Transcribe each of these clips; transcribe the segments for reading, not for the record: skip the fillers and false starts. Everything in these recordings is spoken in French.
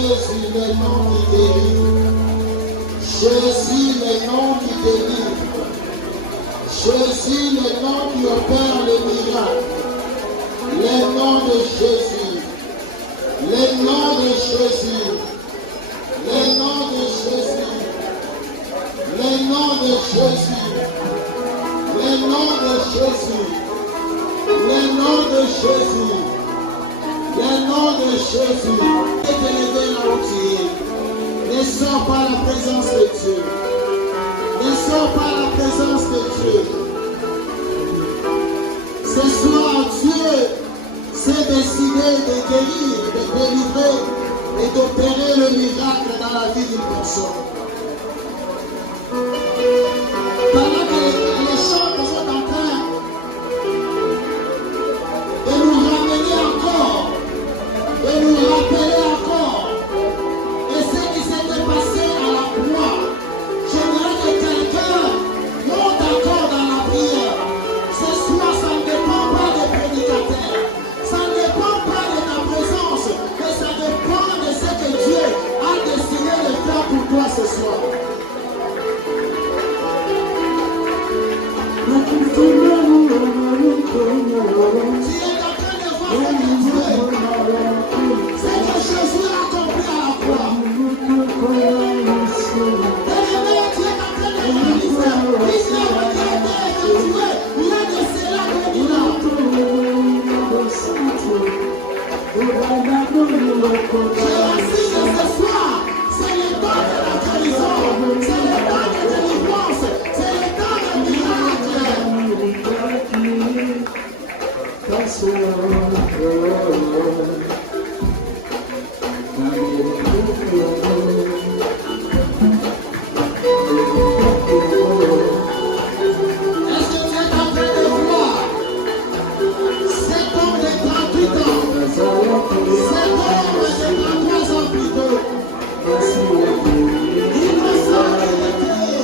Jésus, le nom qui délivre. Jésus, le nom qui délivre. Jésus, le nom qui opère le miracle. Le nom de Jésus. Le nom de Jésus. Le nom de Jésus. Le nom de Jésus. Le nom de Jésus. Le nom de Jésus. Le nom de Jésus. Et de lever la routier. Ne sors pas la présence de Dieu. Ne sors pas la présence de Dieu. Ce soir, Dieu s'est décidé de guérir, de délivrer et d'opérer le miracle dans la vie d'une personne. Pendant que les chants sont en train de nous ramener encore, de nous rappeler encore, et ce qui s'était passé à la croix, j'aimerais que quelqu'un monte encore dans la prière. Ce soir, ça ne dépend pas des prédicateurs, ça ne dépend pas de ta présence, mais ça dépend de ce que Dieu a décidé de faire pour toi ce soir. Tu es en train de voir ce que Jésus a accompli à la croix. Et tu es en train de réaliser. Il s'est regardé et Dieu, il a laissé la guérison. J'ai ainsi que ce soir, c'est le temps de la guérison, c'est le temps de délivrance, c'est le temps de miracle. Est-ce que tu es en train de voir cet homme de 38 ans, cet homme de 33 ans plutôt, innocent qu'il était,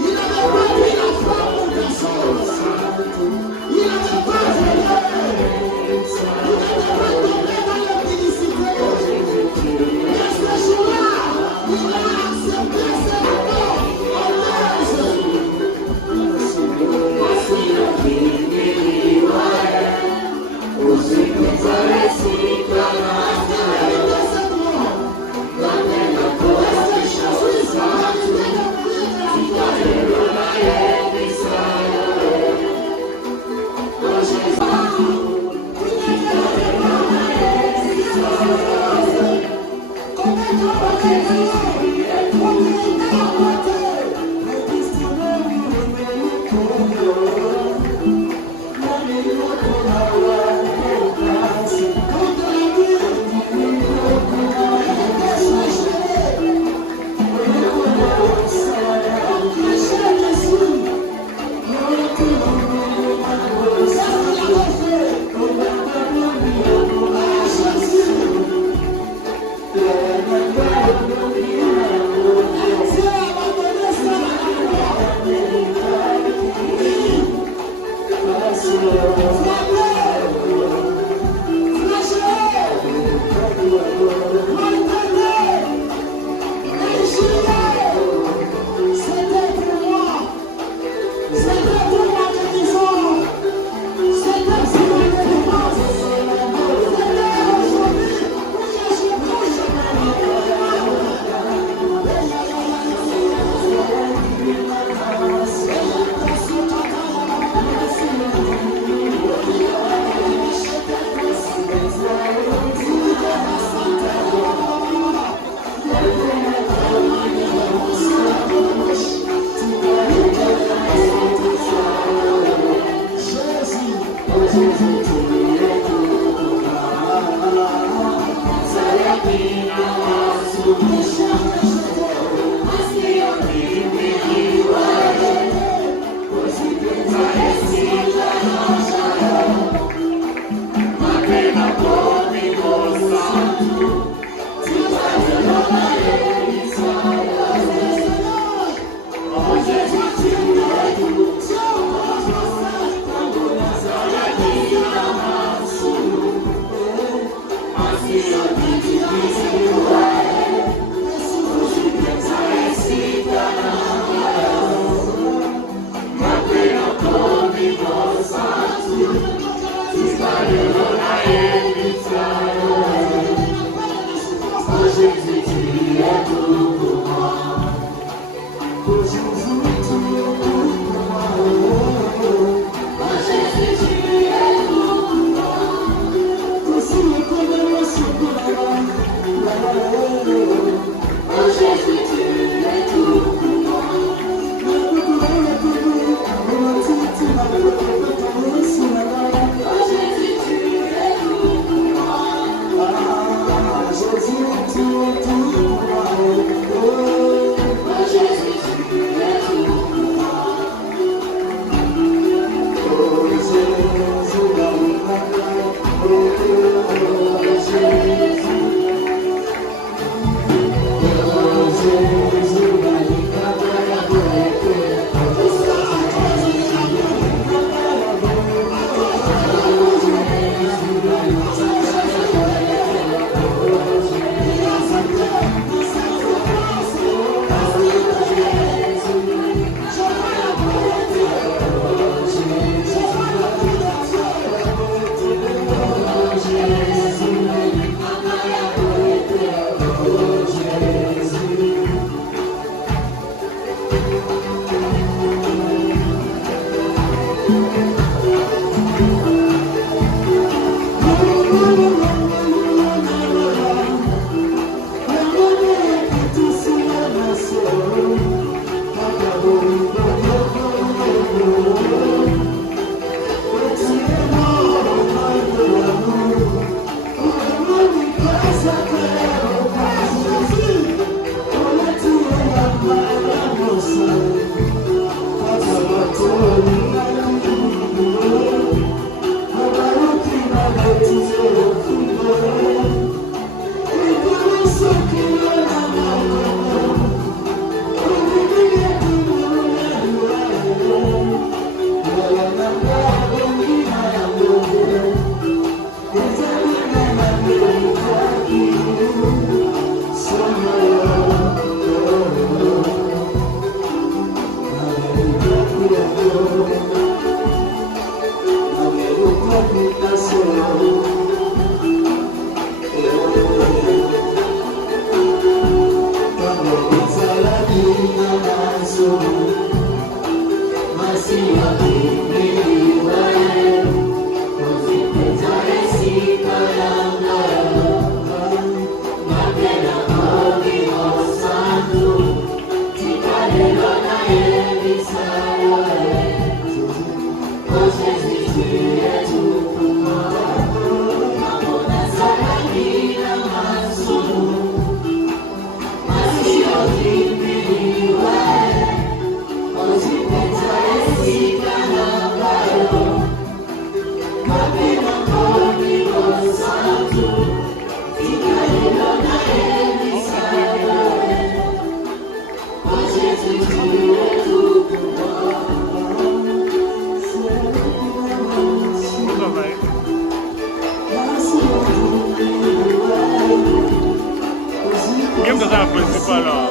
il n'avait pas pris la femme pour personne, il n'avait pas volé, il n'avait pas tombé dans l'impudicité, mais ce jour-là, il a accepté cette mort honteuse. Jésus, ça la principale là.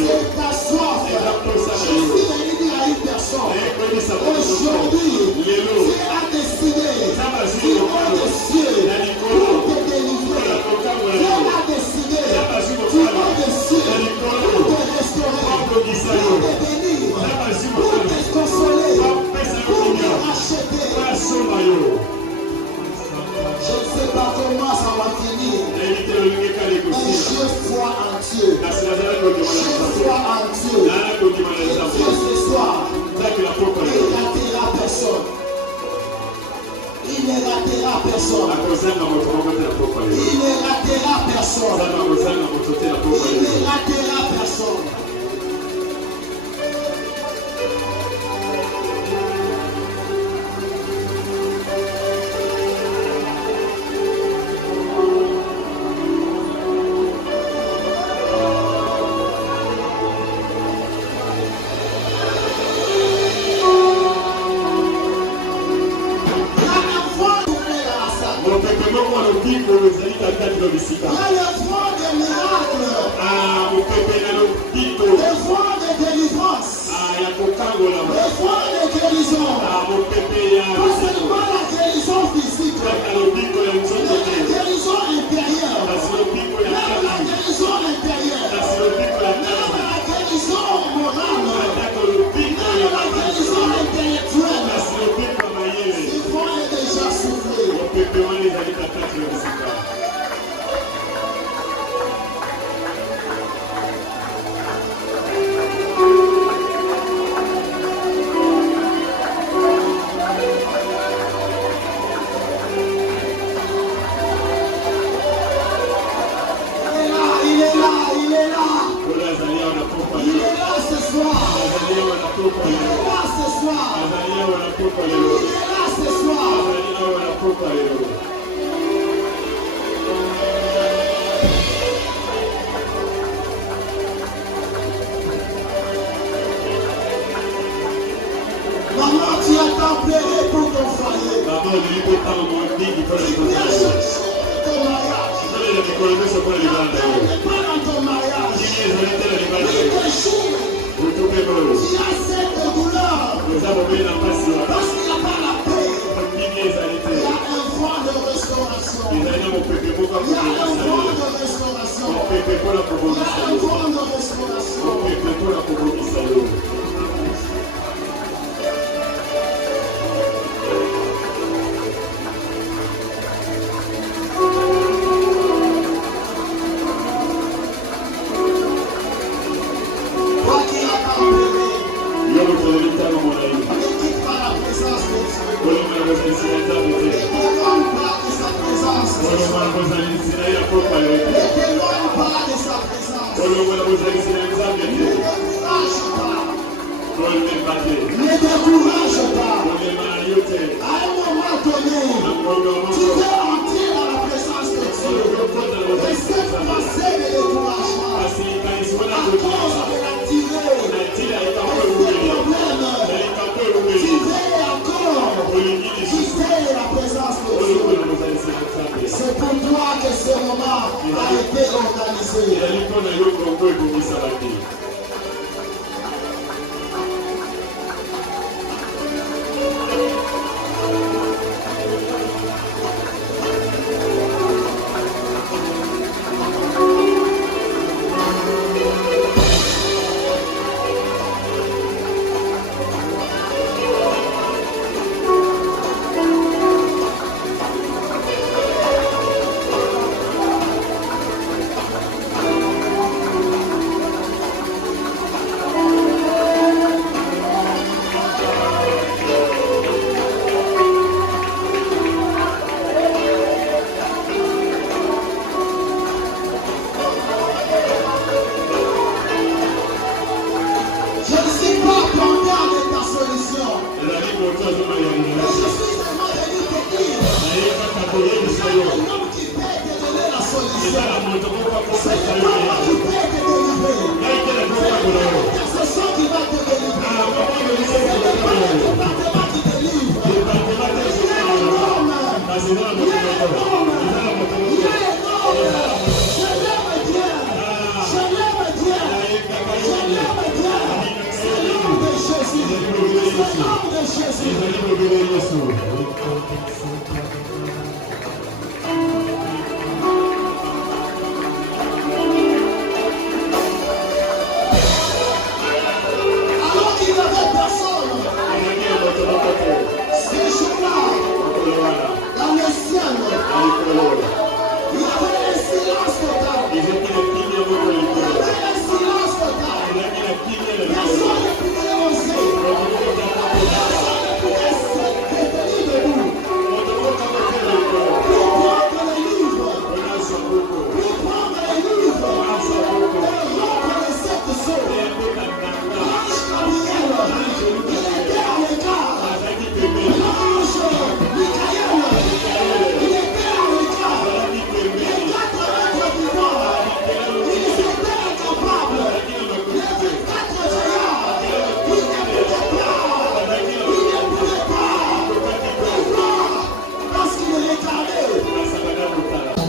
C'est ta soif. personne. Il ne ratera personne. Il ne ratera personne. C'est pour toi que ce moment a été organisé.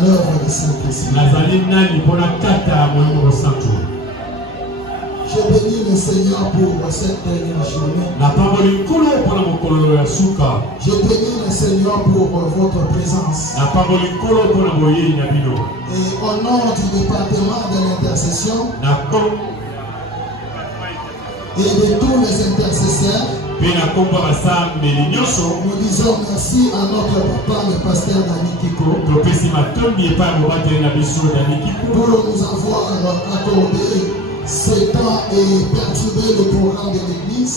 à l'œuvre de Saint-Esprit. Je bénis le Seigneur pour cette dernière journée. Je bénis le Seigneur pour votre présence. Et au nom du département de l'intercession et de tous les intercesseurs, nous disons merci à notre papa, le pasteur Dani Kiko, pour nous avoir accordé ce temps et perturber le programme de l'église,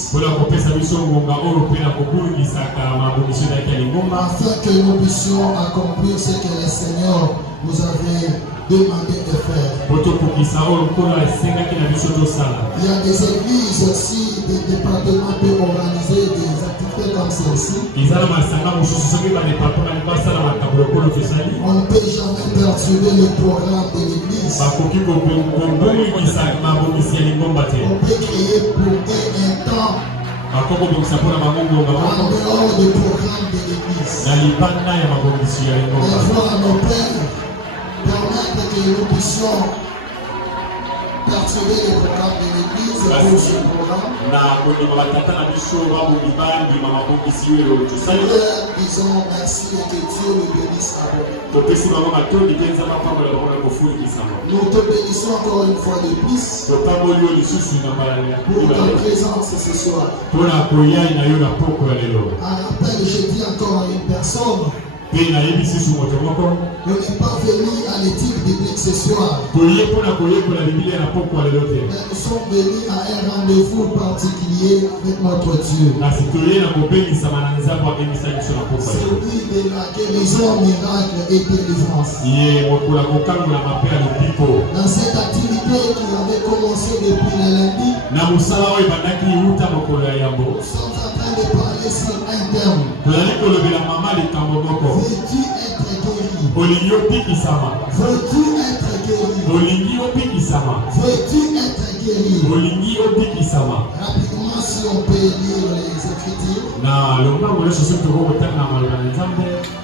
afin que nous puissions accomplir ce que le Seigneur nous avait demandé de faire. Il y a des églises aussi, des départements peuvent organiser des activités comme celle-ci. On ne peut jamais perturber le programme de l'église. On peut créer pour un temps en dehors du programme de l'église. Parfois, nos pères permettre que nous puissions perturber le programme de l'église pour ce programme. Disons merci et que Dieu le bénisse à vous. Nous te bénissons encore une fois de plus pour ta présence ce soir. En rappel, je dis encore à une personne, nous n'est pas venu à l'éthique biblique ce soir. Mais nous sommes venus à un rendez-vous particulier avec notre Dieu. Celui de la guérison, miracle et délivrance. Dans cette activité qui avait commencé depuis le lundi, nous sommes en train de parler sur un terme. Veux-tu être guéri? Veux-tu être guéri? Veux-tu être guéri? Rapidement, si on peut lire les Écritures.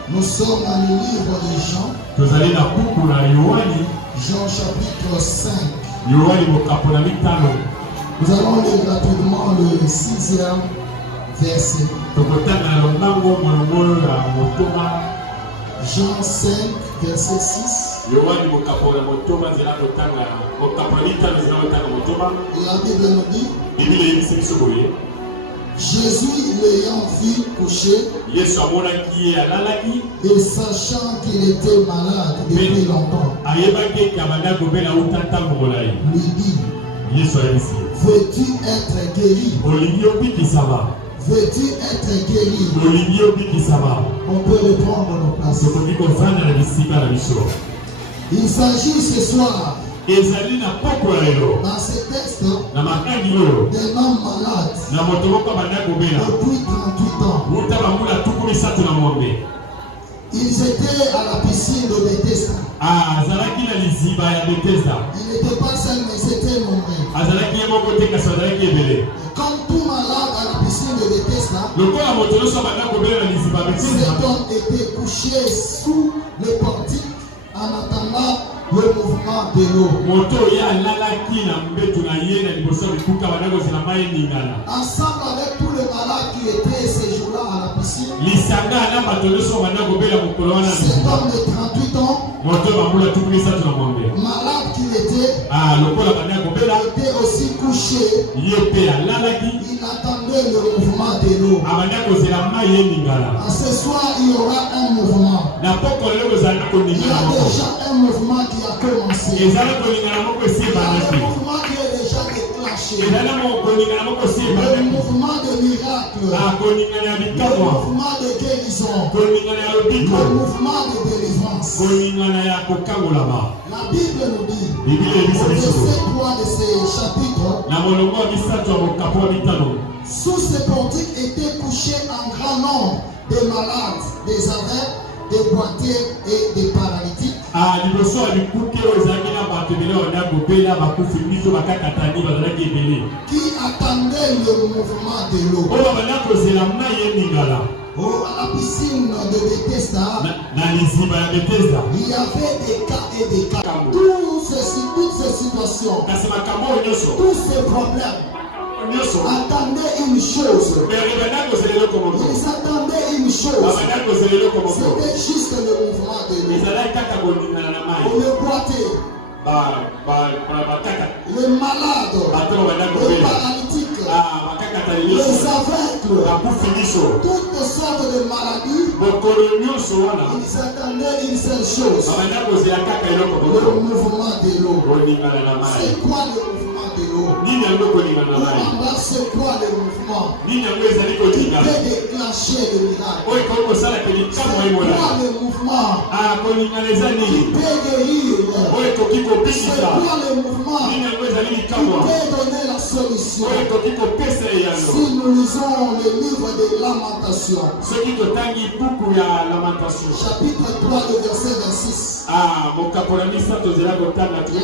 Nous sommes dans le livre de Jean. Jean chapitre 5. Nous allons lire rapidement le 6e verset. Jean 5, verset 6. La Bible nous dit, Jésus l'ayant vu couché et sachant qu'il était malade depuis longtemps, lui dit, veux-tu être guéri? Veux-tu être guéri? On peut reprendre nos places. Il s'agit ce soir dans ce texte d'un homme malade depuis 38 ans. Ils étaient à la piscine de Bethesda. Il n'était pas seul, mais c'était nombreux. Comme tout malade à la piscine de Bethesda, cet homme était couché sous le portique en attendant le mouvement de l'eau. Ensemble avec tous les malades qui étaient ces jours-là à la piscine, cet homme de 38 ans, malade qu'il était aussi couché. Il attendait le mouvement de l'eau. Ce soir, il y aura un mouvement. Il y a déjà un mouvement qui a commencé. Il y a un mouvement qui est déjà déclenché. Le mouvement de miracle. Le mouvement de guérison. Le mouvement de délivrance. La Bible nous dit, au verset 3 de ce chapitre, sous ce portique étaient couchés un grand nombre de malades, des aveugles, des boiteux et des paralytiques. Qui attendaient le mouvement de l'eau. Oh, à la piscine de Bethesda, il y avait des cas et des cas. Toutes ces situations, tous ces problèmes attendaient une chose. Ils attendaient une chose. C'était juste le mouvement de l'eau. Le boité, les malades, les paralytiques, les aveugles, toutes sortes de maladies, ils attendaient une seule chose, le mouvement de l'eau. C'est quoi le mouvement de l'eau? C'est quoi le mouvement qui peut déclencher le miracle? C'est quoi le mouvement qui peut guérir? C'est quoi le mouvement qui peut donner la solution? Si nous lisons le livre de Lamentations, chapitre 3, le verset 26.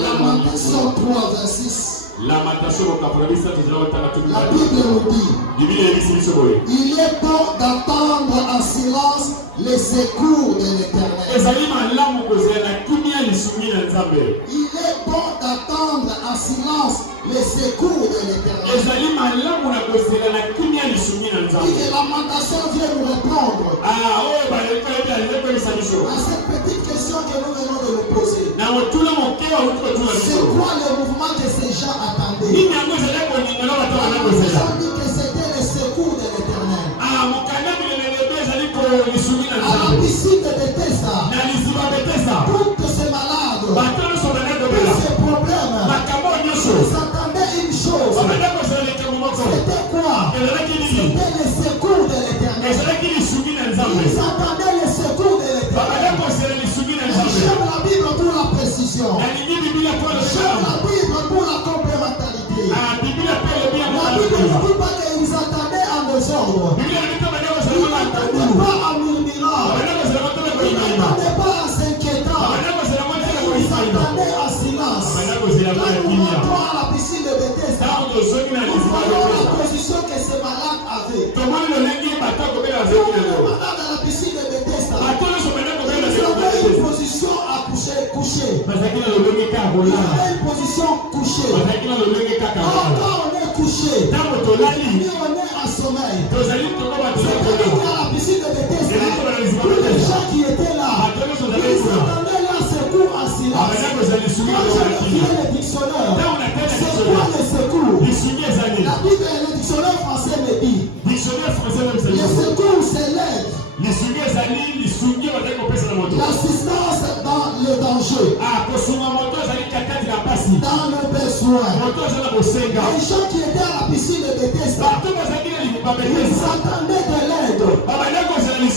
Lamentations 3, 26. La Bible nous dit, il est bon d'attendre en silence les secours de l'Éternel. Il est bon d'attendre en silence les secours de l'Éternel. Et la lamentation vient nous répondre à cette petite question que nous venons de nous poser. C'est quoi le mouvement que ces gens attendaient? Ils ont dit que c'était le secours de l'Éternel. À la piscine de Bethesda, toutes ces malades, tous ces problèmes, ils attendaient une chose. C'était quoi? C'était le secours de l'Éternel. Ils attendaient le secours de l'Éternel. J'aime la Bible pour la précision. J'aime la Bible pour la complémentarité. La Bible ne dit pas qu'ils attendaient en désordre. Ils n'attendaient pas en murmurant. Ils n'attendaient pas en s'inquiétant. Ils attendaient en silence. Quand nous rentrons à la piscine de Bethesda, nous voyons la position que ces malades avaient. Les malades à la piscine de Bethesda, ils avaient une position à coucher. Ils avaient une position couchée. Quand on est couché, et on est en sommeil, c'est-à-dire qu'à la piscine de Bethesda, les gens qui étaient là, ils attendaient leur secours en silence. Quand j'ai étudié le dictionnaire, c'est quoi le secours? La Bible, le dictionnaire français me dit, le secours c'est l'aide, l'assistance dans le danger, dans le besoin. Les gens qui étaient à la piscine de Bethesda, ils attendaient de l'aide,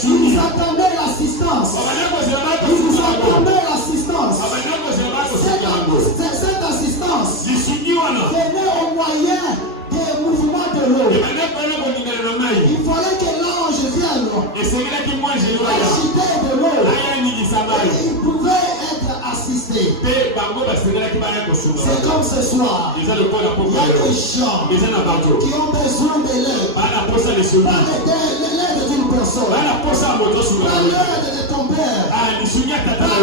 ils attendaient l'assistance, Cette assistance venait au moyen des mouvements de l'eau. Il fallait que l'ange vienne agiter de l'eau. Il pouvait être assisté. C'est comme ce soir. Il y a des gens qui ont besoin de l'aide. Pas l'aide d'une personne. Pas l'aide de ton père. Pas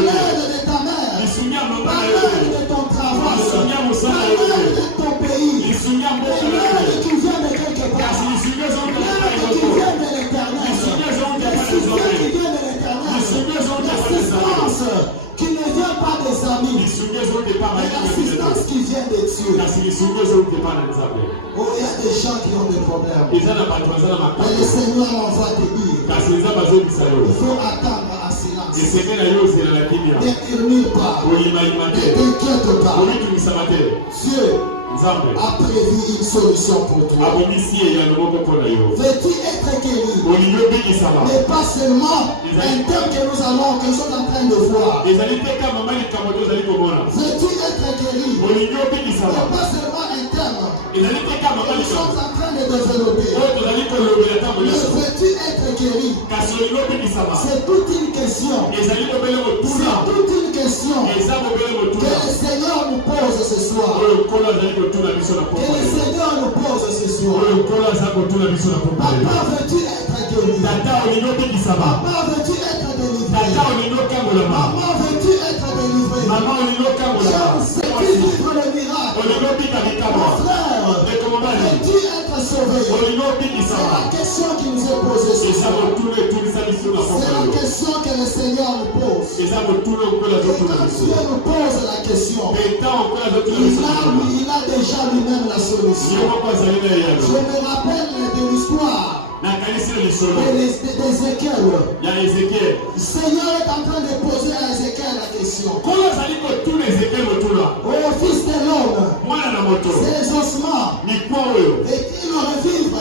l'aide de ta mère. Pas l'aide de ton travail. Pas l'aide de ton pays. L'aide qui vient de quelque part. L'aide qui vient de l'Éternel. L'assistance qui ne vient pas des amis, mais l'assistance qui vient de Dieu. Oh, il y a des gens qui ont des problèmes. Mais le Seigneur va te dire, il faut attendre en silence. Ne murmure pas. Ne t'inquiète pas. Dieu a prévu une solution pour toi. Veux-tu être guéri? Mais pas seulement un terme que nous sommes en train de voir. Veux-tu être guéri? Mais pas seulement un terme que nous sommes en train de développer. Mais veux-tu être guéri? C'est toute une question. C'est toute une question que le Seigneur nous pose ce soir. Que le Seigneur nous pose ce soir. Papa, veux-tu être guéri? guérir? Papa, veux-tu être délivré? Maman, veux-tu être délivré? Je veux vivre le miracle. Mon frère, veux-tu être sauvé? C'est la question qui nous est posée ce soir. C'est la question que le Seigneur nous pose. Et quand Dieu nous pose la question, il a déjà lui-même la solution. Je me rappelle de l'histoire d'Ézéchiel. Le Seigneur est en train de poser à Ézéchiel la question. Oh fils de l'homme, ces ossements, est-il revivre?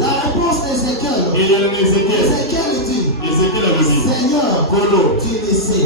La réponse d'Ézéchiel. Ézéchiel dit, Seigneur, tu le sais.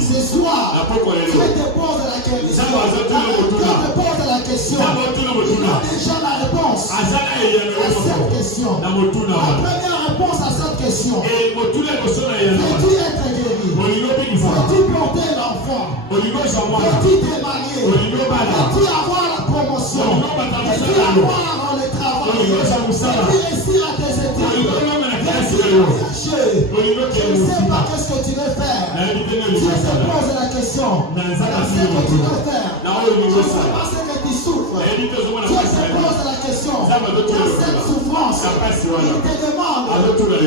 Ce soir, Dieu te pose la question. Dieu te pose la question. Il a déjà la réponse à cette question. La première réponse à cette question. Veux-tu être guéri? Veux-tu porter l'enfant? Veux-tu te marier? Veux-tu avoir la promotion? Veux-tu avoir le travail? Veux-tu réussir à tes études? Je ne sais pas qu'est-ce que tu veux faire. Dieu te pose la question. Je ne sais pas ce que tu veux faire. Je ne sais pas ce que tu souffres. Dieu te pose la question. Dans cette souffrance, il te demande,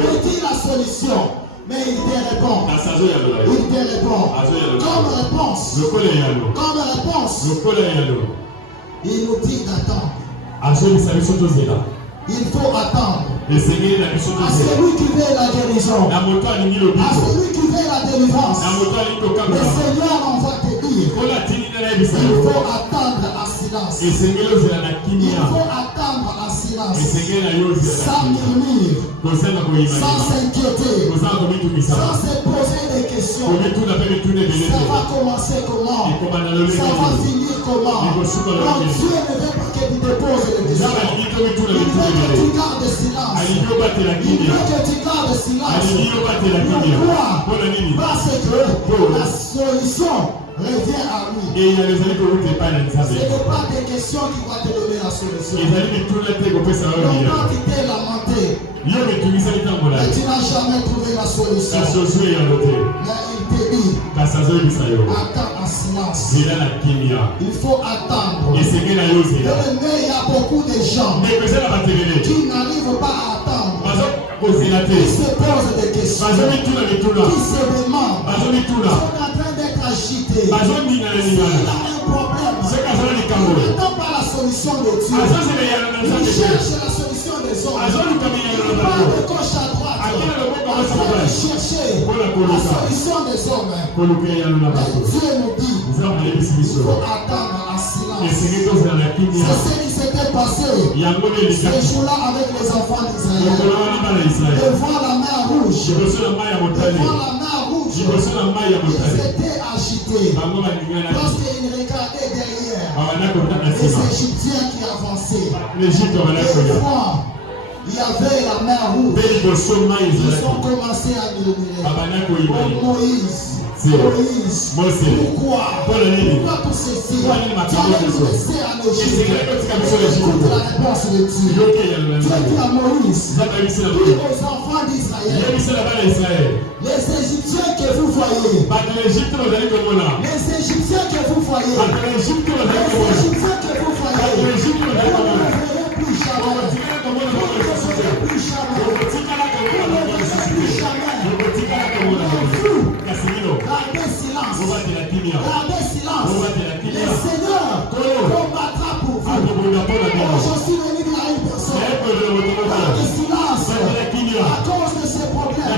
est-il la solution? Mais il te répond. Comme réponse, il nous dit d'attendre. Il faut attendre à celui qui veut la guérison, à celui qui veut la délivrance. Le Seigneur envoie te dire, il faut attendre en silence. Il faut attendre en silence, sans murmure, sans s'inquiéter, sans se poser des questions. Ça va commencer comment? Ça va finir comment? Donc Dieu ne veut pas que tu te poses des questions. Il veut que tu gardes silence. Il veut que tu gardes silence. Pourquoi? Parce que la solution revient à lui. Ce n'est pas des questions qui vont te donner la solution. Donc quand tu t'es lamenté, et tu n'as jamais trouvé la solution, mais il te dit, attends en silence. Il faut attendre. Mais il y a beaucoup de gens qui n'arrivent pas à attendre. Qui se posent des questions. Qui se demandent. Qui sont en train d'être agités. Il a un problème. Il n'attend pas la solution de Dieu. Il cherche la solution des hommes. Il va de gauche à droite. En train de chercher la solution des hommes. Mais Dieu nous dit, il faut attendre en silence. C'est ce qui s'était passé ce jour-là avec les enfants d'Israël. Devant la mer rouge. Ils étaient agités parce qu'ils regardaient derrière les Égyptiens qui avançaient. Devant, il y avait la mer rouge. Ils ont commencé à murmurer. Oh Moïse, pourquoi tout ceci? Tu allais nous laisser en Égypte. Écoute la réponse de Dieu. Dieu dit à Moïse, dit aux enfants d'Israël, les Égyptiens que vous voyez, les Égyptiens que vous voyez, vous ne verrez plus jamais. Gardez silence. Le Seigneur combattra pour vous. Je suis venu dire à une personne, gardez silence à cause de ces problèmes.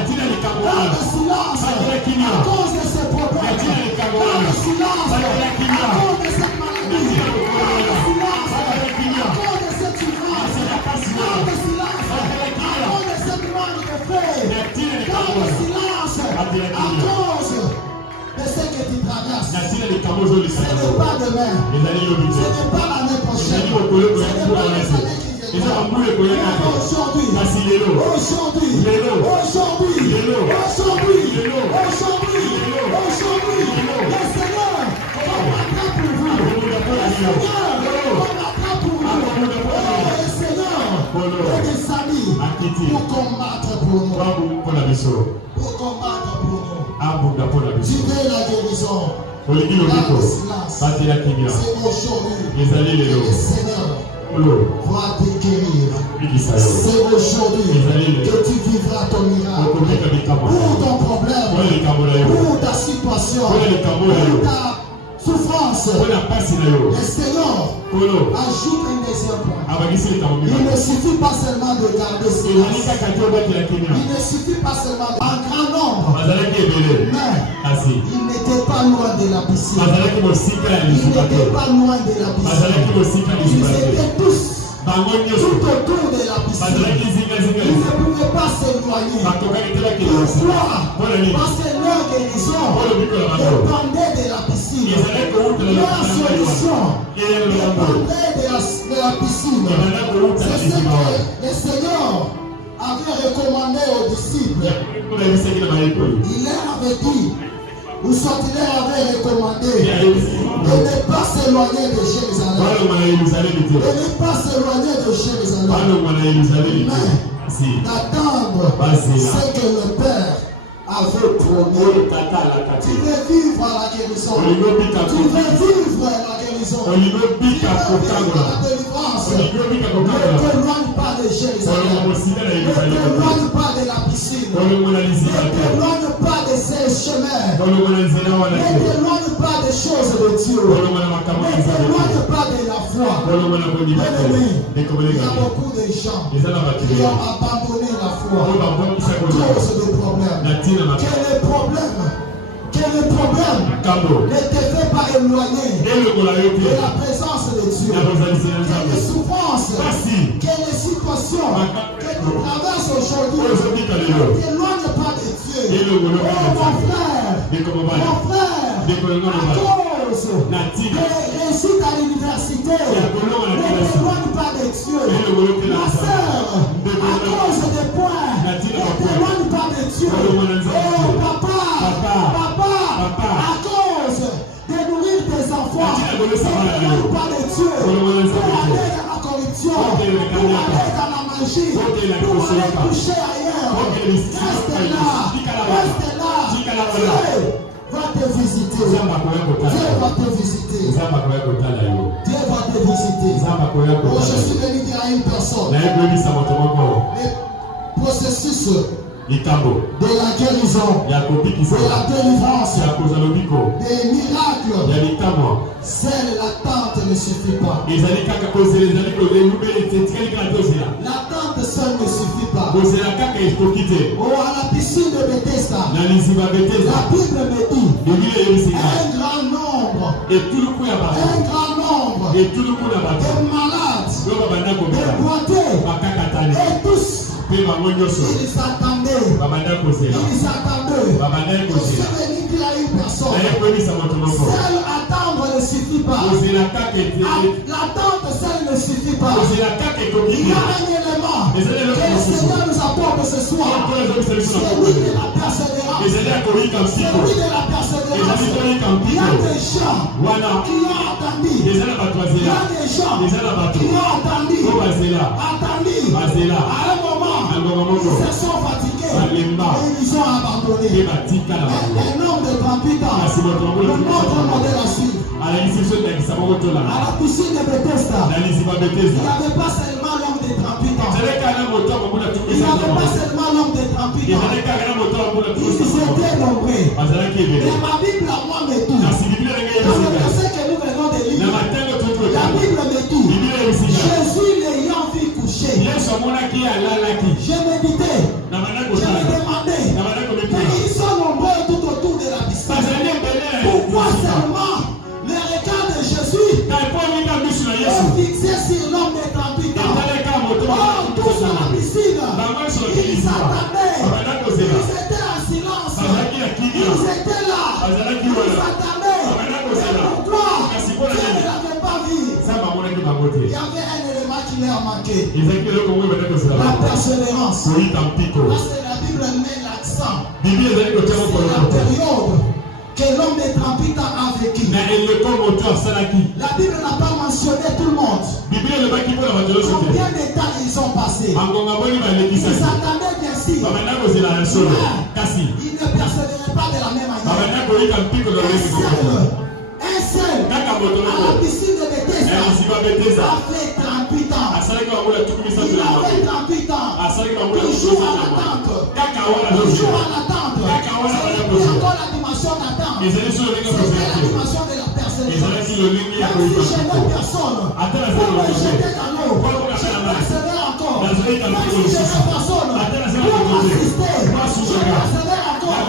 Gardez silence à cause de ces problèmes. Gardez silence à cause de cette maladie. Gardez silence à cause de cette souffrance. Gardez silence à cause de cette manque de paix. Gardez silence à cause de ce que tu traverses. Ce n'est pas demain. Ce n'est pas l'année prochaine. Ce n'est pas les années qui viendront. Aujourd'hui, le Seigneur combattra pour vous. Le Seigneur combattra pour vous. Le Seigneur des amis pour combattre pour nous. Pour combattre pour nous. Tu veux la guérison. C'est aujourd'hui que le Seigneur va te guérir. C'est aujourd'hui que tu vivras ton miracle. Pour ton problème, pour ta situation, pour ta souffrance, le Seigneur ajoute un deuxième point. Il ne suffit pas seulement de garder silence. Il ne suffit pas seulement un grand nombre. Mais il n'était pas loin de la piscine. Il n'était pas loin de la piscine. Ils étaient tous tout autour de la piscine. Ils ne pouvaient pas s'éloigner. Pourquoi? Parce que leur guérison dépendait de la piscine. Leur solution dépendait de la piscine. C'est ce que le Seigneur avait recommandé aux disciples. Il leur avait dit, ou soit il leur avait recommandé de ne pas s'éloigner de Jérusalem. De ne pas s'éloigner de Jérusalem. Mais d'attendre ce que le Père avait promis. Tu veux vivre à la guérison. Tu veux vivre à la guérison. Tu veux vivre à la délivrance. Ne t'éloigne pas de Jérusalem. Ne t'éloigne pas de la piscine. Ne t'éloigne pas de ces chemins. Ne t'éloigne pas des choses de Dieu. Ne t'éloigne pas de la foi. Il y a beaucoup de gens qui ont abandonné la foi à cause de problèmes. Quel est le problème? Ne te fais pas éloigner de la présence de Dieu. Quelle souffrance, quelle situation que tu traverses aujourd'hui, ne t'éloigne pas de Dieu. Oh mon frère, à cause de réussite à l'université, ne t'éloigne pas de Dieu. Ma soeur, à cause des points, ne t'éloigne pas de Dieu. Oh papa, à cause de nourrir tes enfants, ne t'éloigne pas de Dieu. Pour aller dans la corruption, pour aller dans la magie, pour aller coucher ailleurs. Reste là. Dieu va te visiter. Dieu va te visiter. Oh, je suis venu dire à une personne, le processus de la guérison, de la délivrance, des miracles, seule l'attente ne suffit pas. L'attente seule ne suffit pas. Oh, à la piscine de Bethesda, la Bible me dit un grand nombre de malades, de boiteux, et tous ils s'attendaient. Vous savez, il dit à une personne, seul attendre ne suffit pas. L'attente seule ne suffit pas. Il y a un élément que le Seigneur nous apporte ce soir. C'est lui de la persévérance. Il y a des gens qui ont attendu. Il y a des gens qui ont attendu. À un moment, ils se sont fatigués et ils ont abandonné. Un homme de 38 ans, le notre modèle à suivre. À la piscine de Bethesda, il n'y avait pas seulement l'homme de 38 ans. Il n'y avait pas seulement l'homme de 38 ans. Ils étaient nombreux. Et ma Bible à moi me dit, dans le verset que nous venons de lire, la Bible me dit, Jésus l'ayant vu coucher, je méditais, je me demandais, mais ils sont nombreux tout autour de la piscine. Pourquoi seulement le regard de Jésus est fixé sur l'homme de 38 ans? Oh, tous dans la piscine, ils s'attendaient, ils étaient en silence, ils étaient là, ils s'attendaient. Pourquoi Dieu ne l'avait pas vu? Il y avait un élément qui leur manquait, la persévérance. Parce que la Bible met l'accent sur la période que l'homme de 38 ans a vécu. La Bible n'a pas mentionné tout le monde. Combien de temps ils ont passé? Ils s'attendaient bien sûr. Mais ils ne persévéraient pas de la même manière. Un seul à la piscine de Bethesda a fait 38 ans. Il avait 38 ans. Toujours à l'attente. Toujours à l'attente. C'est encore la dimension d'attente. C'est la dimension de la persévérance. Même si je n'ai personne, pour me jeter dans l'eau, je persévère encore. Même si je n'ai personne, pour m'assister, je persévère encore.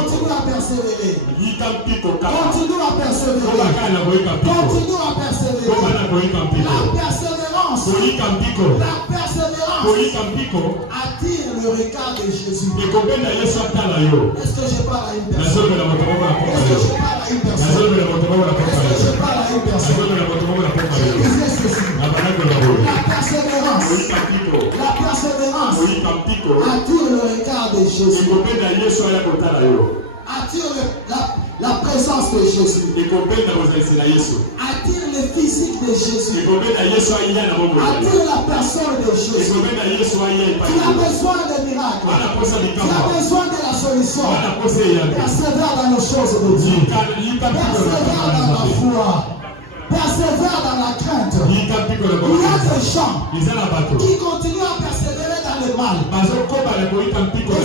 Continue à persévérer. Continue à persévérer. Continue à persévérer. La persévérance attire le regard de Jésus. Est-ce que je parle à une personne? Est-ce que je parle à une personne? Est-ce que je parle à une personne? Je disais ceci. La persévérance attire le regard de Jésus. Attire la présence de Jésus. Attire le physique de Jésus. Attire la personne de Jésus. Tu as besoin de miracles. Tu as besoin de la solution. Persévère dans les choses de Dieu. Persévère dans la foi. Persévère dans la crainte. Il y a des gens qui continuent à persévérer dans le mal. Le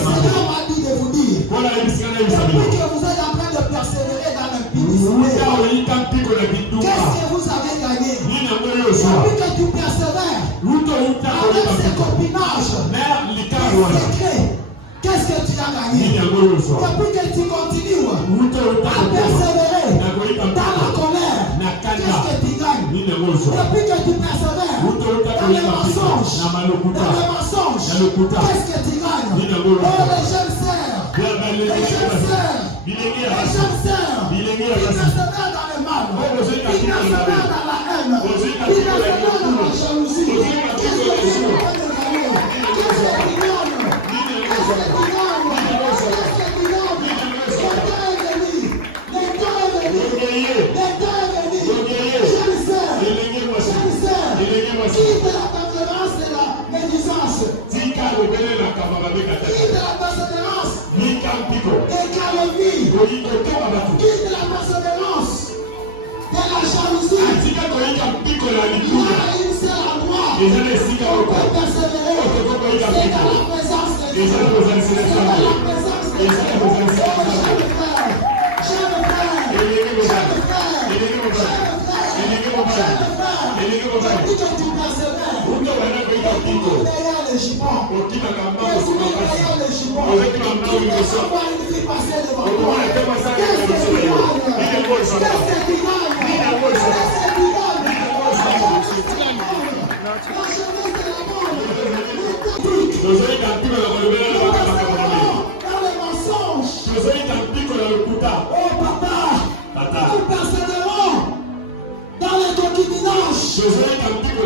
Seigneur m'a dit de vous dire, depuis que vous êtes en train de persévérer dans l'impudicité, qu'est-ce que vous avez gagné? Depuis que tu persévères avec ces copinages, qu'est-ce que tu as gagné? Depuis que tu continues à persévérer dans la colère, qu'est-ce que tu gagnes? Depuis que tu persévères dans les mensonges, qu'est-ce que tu gagnes? Oh, les jeunes sœurs, les jeunes sœurs, qui persévèrent dans le mal, qui persévèrent dans la haine, qui persévèrent dans la jalousie, qu'est-ce que tu gagnes? Qu'est-ce que tu gagnes? Quitte la persévérance de la médisance. Quitte la persévérance des calomnies. Quitte la persévérance de la jalousie. Il y a une seule endroit pour persévérer. C'est dans la présence de Dieu. C'est dans la présence de Dieu. Depuis que tu persévères, derrière les jupons, derrière les jupons, tu peux savoir une fille passer devant toi. Qu'est-ce que tu gagnes? Qu'est-ce que tu gagnes? La jeunesse de la bonne, dans les mensonges. Oh papa, nous persévérons dans les concubinages,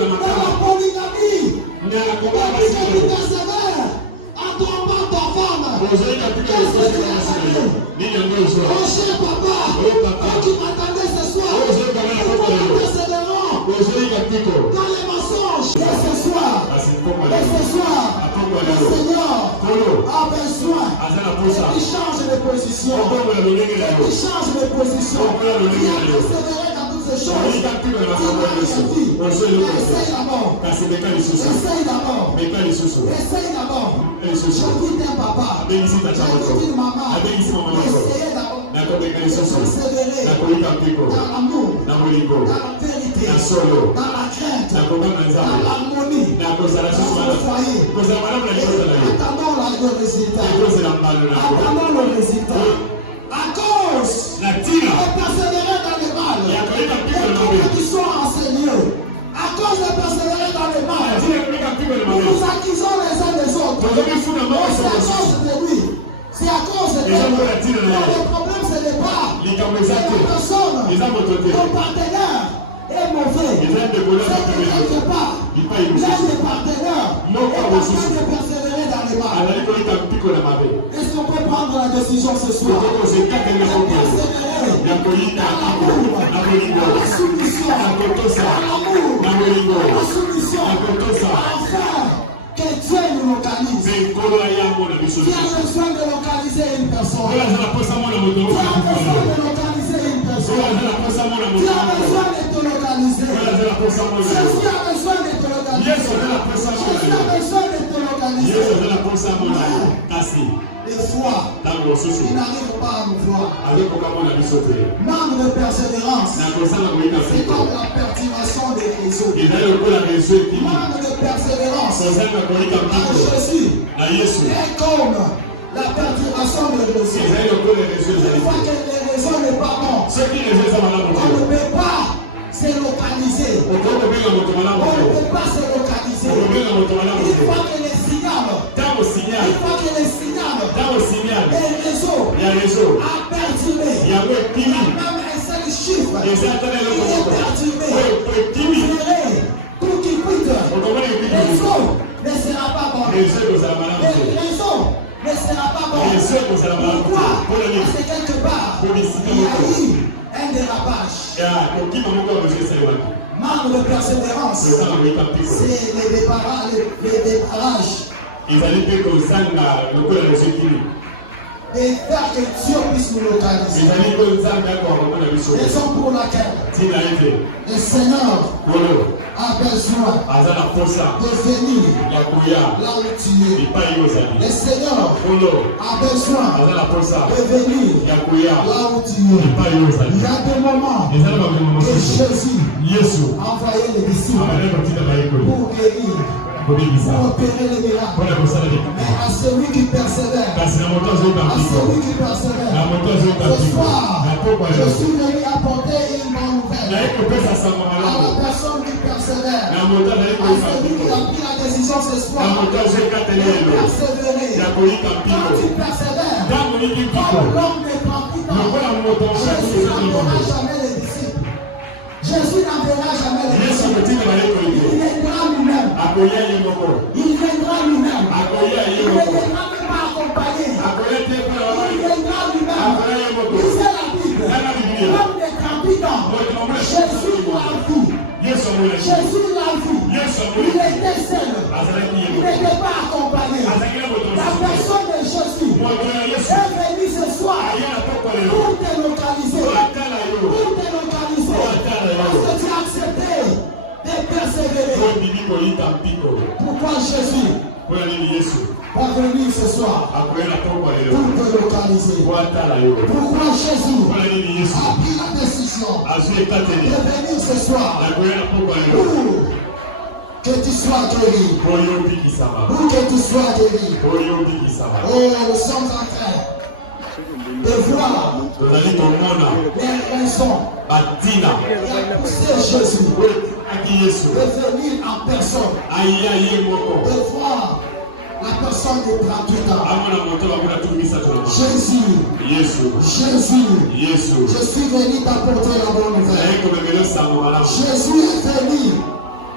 dans la polygamie. Depuis que tu persévères en trompant ta femme, qu'est-ce que tu as gagné? Oh cher papa, qui m'attendait ce soir, nous persévérons dans les mensonges. Et ce soir, le Seigneur a besoin qu'il change de position. Qu'il change de position. Il a persévéré dans toutes ces choses. Essaye d'abord. Essaye d'abord. Je dis d'un papa. Je dis d'une maman. Essayez d'abord. Persévérer dans l'amour, dans la vérité, dans la crainte, dans l'harmonie, dans le foyer. Attendons le résultat. Attendons le résultat. À cause de persévérer dans le mal, et que tu sois enseigné, à cause de persévérer dans le mal, nous nous accusons les uns des autres. C'est à cause de lui. C'est à cause de lui. Le problème, ce n'est pas la personne, ton partenaire. est mauvais, c'est que quelque part, il y a des partenaires et afin de persévérer dans les mal. Est-ce qu'on peut prendre la décision ce soir de persévérer dans l'amour, dans la soumission, dans l'amour, dans la soumission, afin que Dieu nous localise. Tu as besoin de localiser une personne. Tu as besoin de localiser une personne. Tu as besoin de te localiser. Jésus a besoin de te localiser. Jésus a besoin de te localiser. Des fois, il n'arrive pas à nous voir. Manque de persévérance, c'est comme la perturbation des réseaux. Manque de persévérance, Jésus est comme la perturbation des réseaux. Une fois que les réseaux n'est pas bon, on ne peut pas se localiser. On ne peut pas se localiser. Une fois que les signaux, les réseaux a perturbé. Il y a même un seul chiffre. Il est perturbé. Pour qu'il quitte. Le réseau ne sera pas bon. Le réseau ne sera pas bon. Pourquoi? Parce que quelque part, il y a eu un dérapage. Manque de persévérance, c'est les déparages. Et faire que Dieu puisse nous localiser. Raison pour laquelle le Seigneur a besoin de venir là où tu es. Le Seigneur a besoin de venir là où tu es. Il y a des moments que Jésus a envoyé les disciples pour guérir, pour opérer les miracles. Mais à celui qui persévère, ce soir, je suis venu apporter une bonne nouvelle à la personne qui persévère, à celui qui a pris la décision ce soir de persévérer. Quand tu persévères, comme l'homme ne prend plus temps, Jésus n'enverra jamais les disciples. Jésus n'enverra jamais les disciples. Il viendra lui-même. Il viendra lui-même. Il ne viendra même pas accompagné. Il viendra lui-même. Lisez la Bible. L'homme de 38 ans, Jésus l'a vu. Jésus l'a vu. Il était seul. Il n'était pas accompagné. La personne de Jésus est venue ce soir pour te localiser. Pour te localiser. Parce que tu as accepté de persévérer. Pourquoi Jésus va venir ce soir pour te localiser? Pourquoi Jésus a pris la décision de venir ce soir pour que tu sois guéri? Pour que tu sois guéri. Oh, nous sommes en train de voir les raisons qui a poussé Jésus de venir en personne, de voir la personne de 38 ans. Jésus, je suis venu t'apporter la bonne nouvelle. Jésus est venu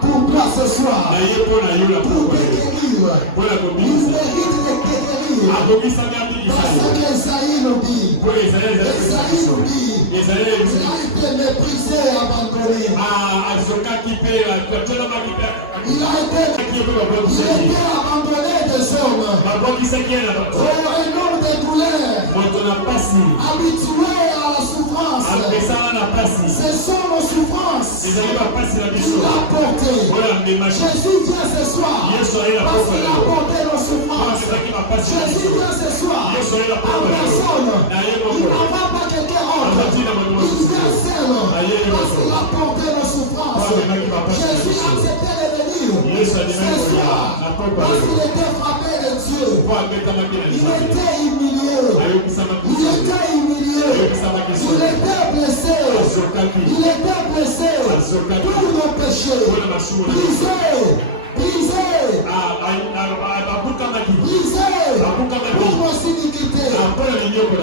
pour toi ce soir, pour te guérir. Il mérite de te guérir. Parce que Esaïe nous dit, il a été méprisé et abandonné. Il a été abandonné des hommes. Un homme de douleur, habitué à la souffrance. Ce sont nos souffrances qu'il a portées. Jésus vient ce soir parce qu'il a porté nos souffrances. Jésus vient ce soir en personne. Il n'envoie pas quelqu'un autre. Il vient seul parce qu'il a porté nos souffrances. Jésus a accepté de venir ce soir parce qu'il était frappé de Dieu. Il était humilié. Il était humilié. Il était blessé. Il était blessé pour nos péchés. Brisé. Pour nos iniquités.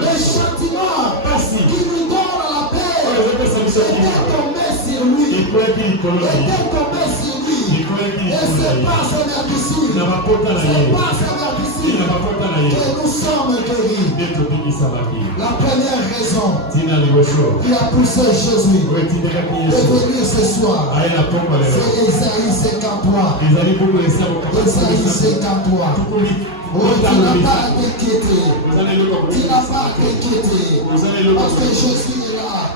Les châtiments qui nous donnent la paix étaient tombés sur lui. était tombé sur lui. Et c'est pas sa mère piscine. C'est pas sa mère piscine que nous sommes guéris. La première raison qui a poussé Jésus de venir ce soir, c'est Ésaïe 53. Ésaïe 53. Oh, tu n'as pas à t'inquiéter. Tu n'as pas à t'inquiéter. Parce que Jésus est là.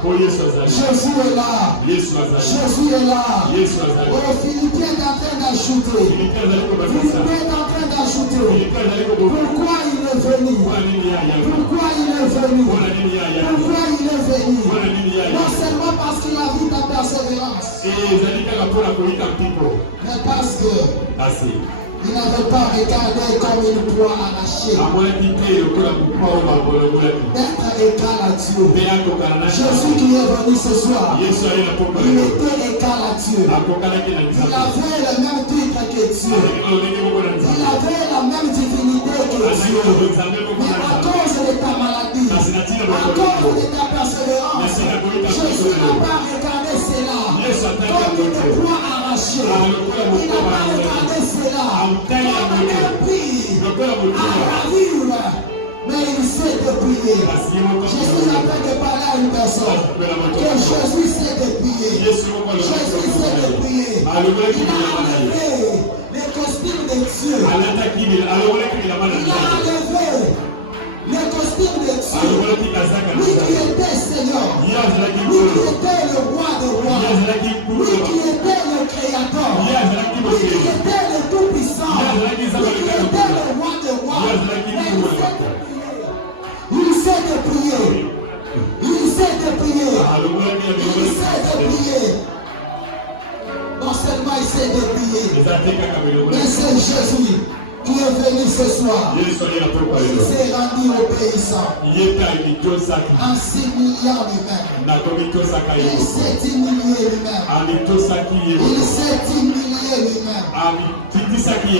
Jésus est là. Jésus est là. Oh, Philippiens est en train d'ajouter. Philippiens est en train d'ajouter. Pourquoi il est venu? Pourquoi il est venu? Pourquoi il est venu? Non seulement parce qu'il a vu ta persévérance, mais parce que il n'avait pas regardé comme une proie arrachée. D'être égal à Dieu. Jésus qui est venu ce soir, il était égal à Dieu. Il avait le même titre que Dieu. Il avait la même divinité que Dieu. Mais à cause de ta maladie, à cause de ta persévérance, Jésus n'a pas regardé cela comme une proie arrachée. Il n'a pas regardé cela comme un prix à ravir. Mais il sait dépouiller. Jésus a fait de parler à une personne que Jésus sait dépouiller. Jésus sait dépouiller. Il a enlevé les costumes de Dieu. Il a enlevé les costumes de Dieu. Lui qui était Seigneur. Lui qui était le roi des rois. Lui qui était le créateur. Lui qui était le tout-puissant. Lui qui était le roi des rois. Il sait dépouiller. Il sait dépouiller. Il sait dépouiller. Non seulement il sait dépouiller, mais c'est Jésus qui est venu ce soir. Il s'est rendu obéissant en s'humiliant lui-même. Il s'est humilié lui-même. Il s'est humilié lui-même.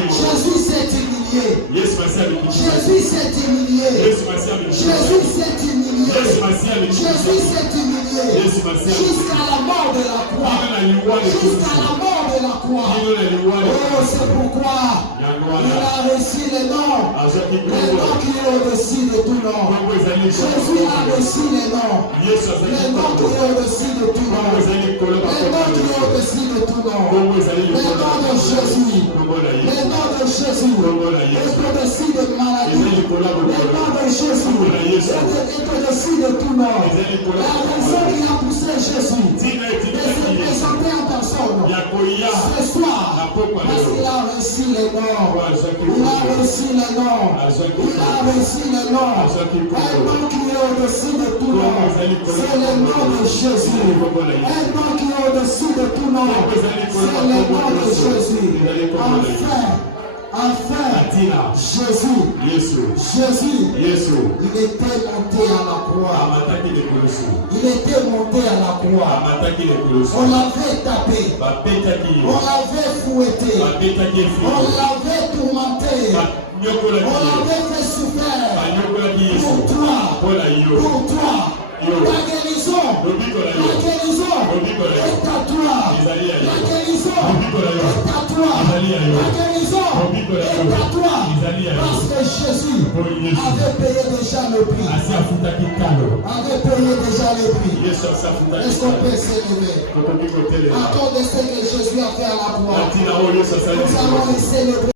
Jésus s'est humilié. Jésus s'est humilié. Jésus s'est humilié. Jésus s'est humilié jusqu'à la mort de la croix. Jusqu'à la mort de la croix. Oh, c'est pourquoi il a reçu les noms. Les noms qui est au-dessus de tout nom. Jésus a reçu les noms. Les noms qui est au-dessus de tout nom. Les noms qui est au-dessus de tout nom. Les noms de Jésus. Les noms de Jésus. Est au-dessus de maladie. Les noms de Jésus. Est au-dessus de tout nom. La raison qui a poussé Jésus de se présenter en personne ce soir, parce qu'il a reçu les noms. Il a reçu le nom. Il a reçu le nom. Un nom qui est au-dessus de tout nom. C'est le nom de Jésus. Un nom qui est au-dessus de tout nom. C'est le nom de Jésus. Enfin, Jésus, il était monté à la croix. Il était monté à la croix. On l'avait tapé. On l'avait fouetté. On l'avait tourmenté. On l'avait fait souffrir. Pour toi. La guérison est à toi. La guérison est à toi. La guérison est à toi. Parce que Jésus avait payé déjà le prix. Avait payé déjà le prix. Est-ce qu'on peut s'élever? À cause de ce que Jésus a fait à la croix, nous allons le célébrer.